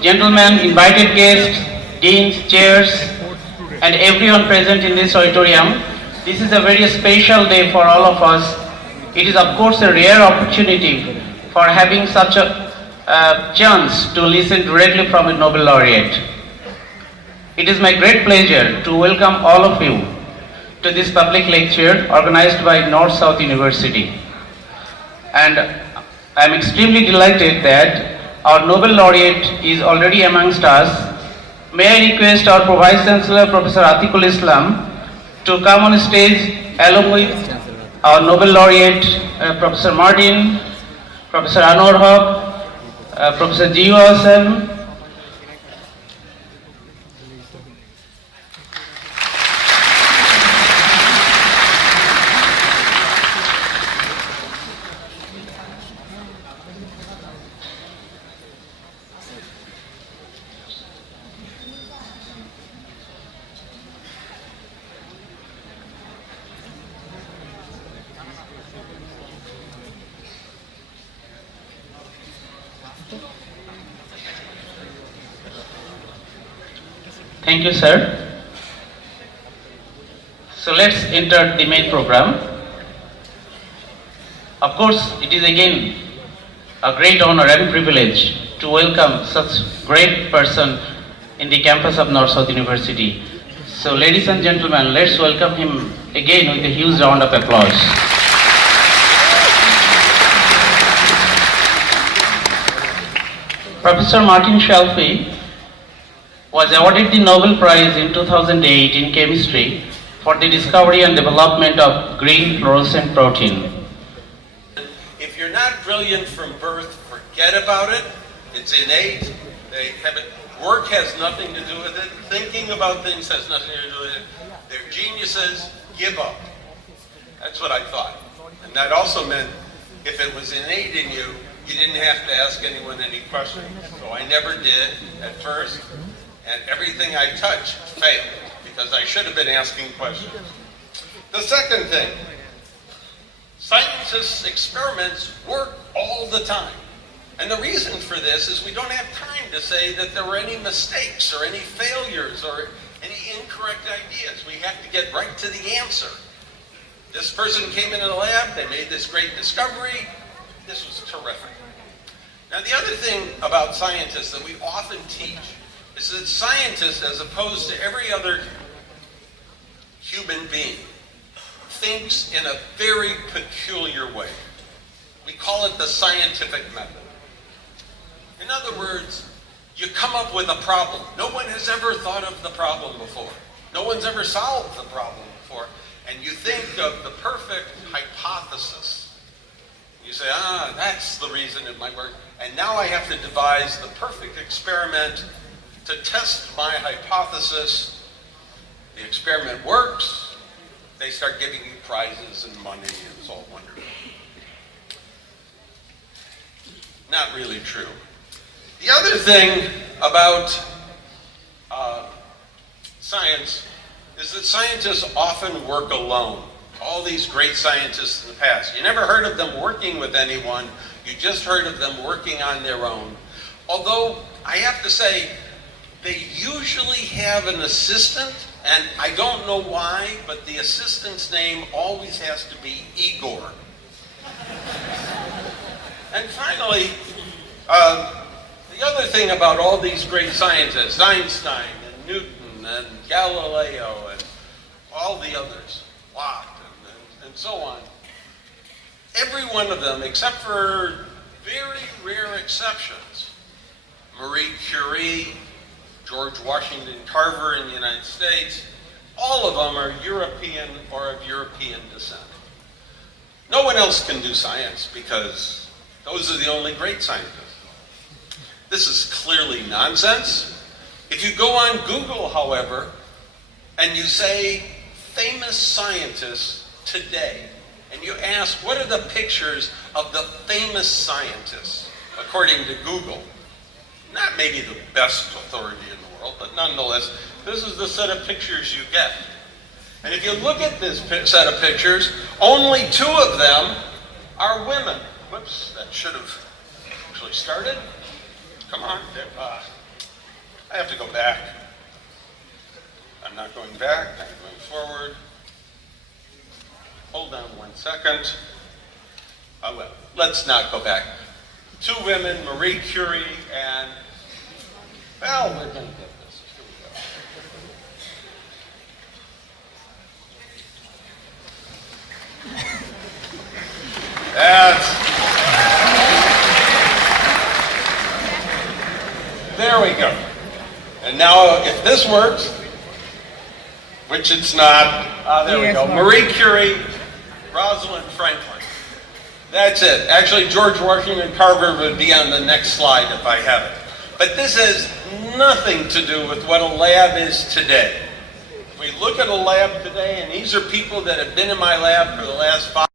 Gentlemen, invited guests, deans, chairs, and everyone present in this auditorium, this is a very special day for all of us. It is of course a rare opportunity for having such a chance to listen directly from a Nobel Laureate. It is my great pleasure to welcome all of you to this public lecture organized by North-South University. And I am extremely delighted that our Nobel Laureate is already amongst us. May I request our Vice Chancellor, Professor Atikul Islam, to come on stage along with our Nobel Laureate, Professor Martin, Professor Anwar Haq, Professor Jiu Hassan. Thank you, sir. So let's enter the main program. Of course, it is again a great honor and privilege to welcome such great person in the campus of North-South University. So ladies and gentlemen, let's welcome him again with a huge round of applause. Professor Martin Chalfie was awarded the Nobel Prize in 2008 in chemistry for the discovery and development of green fluorescent protein. If you're not brilliant from birth, forget about it. It's innate. They have it. Work has nothing to do with it. Thinking about things has nothing to do with it. They're geniuses. Give up. That's what I thought. And that also meant if it was innate in you, you didn't have to ask anyone any questions. So I never did at first. And everything I touched failed because I should have been asking questions. The second thing, scientists' experiments work all the time. And the reason for this is we don't have time to say that there were any mistakes or any failures or any incorrect ideas. We have to get right to the answer. This person came into the lab, they made this great discovery. This was terrific. Now the other thing about scientists that we often teach is that scientists, as opposed to every other human being, thinks in a very peculiar way. We call it the scientific method. In other words, you come up with a problem. No one has ever thought of the problem before. No one's ever solved the problem before. And you think of the perfect hypothesis. You say, that's the reason it might work. And now I have to devise the perfect experiment to test my hypothesis. The experiment works. They start giving you prizes and money, and it's all wonderful. Not really true. The other thing about science is that scientists often work alone. All these great scientists in the past, you never heard of them working with anyone, you just heard of them working on their own. Although, I have to say, they usually have an assistant, and I don't know why, but the assistant's name always has to be Igor. And finally, the other thing about all these great scientists, Einstein and Newton and Galileo and all the others, Watt and so on, every one of them, except for very rare exceptions, Marie Curie, George Washington Carver in the United States, all of them are European or of European descent. No one else can do science because those are the only great scientists. This is clearly nonsense. If you go on Google, however, and you say famous scientists today, and you ask what are the pictures of the famous scientists according to Google, not maybe the best authority in the world, but nonetheless, this is the set of pictures you get. And if you look at this set of pictures, only 2 of them are women. Whoops, that should have actually started. Come on. I have to go back. I'm not going back, I'm going forward. Hold on 1 second. Oh, well, let's not go back. 2 women, Marie Curie and, well, we're going to get this. Here we go. There we go. And now, if this works, which it's not, there we go. Marie Curie, Rosalind Franklin. That's it. Actually, George Washington Carver would be on the next slide if I have it. But this has nothing to do with what a lab is today. We look at a lab today, and these are people that have been in my lab for the last 5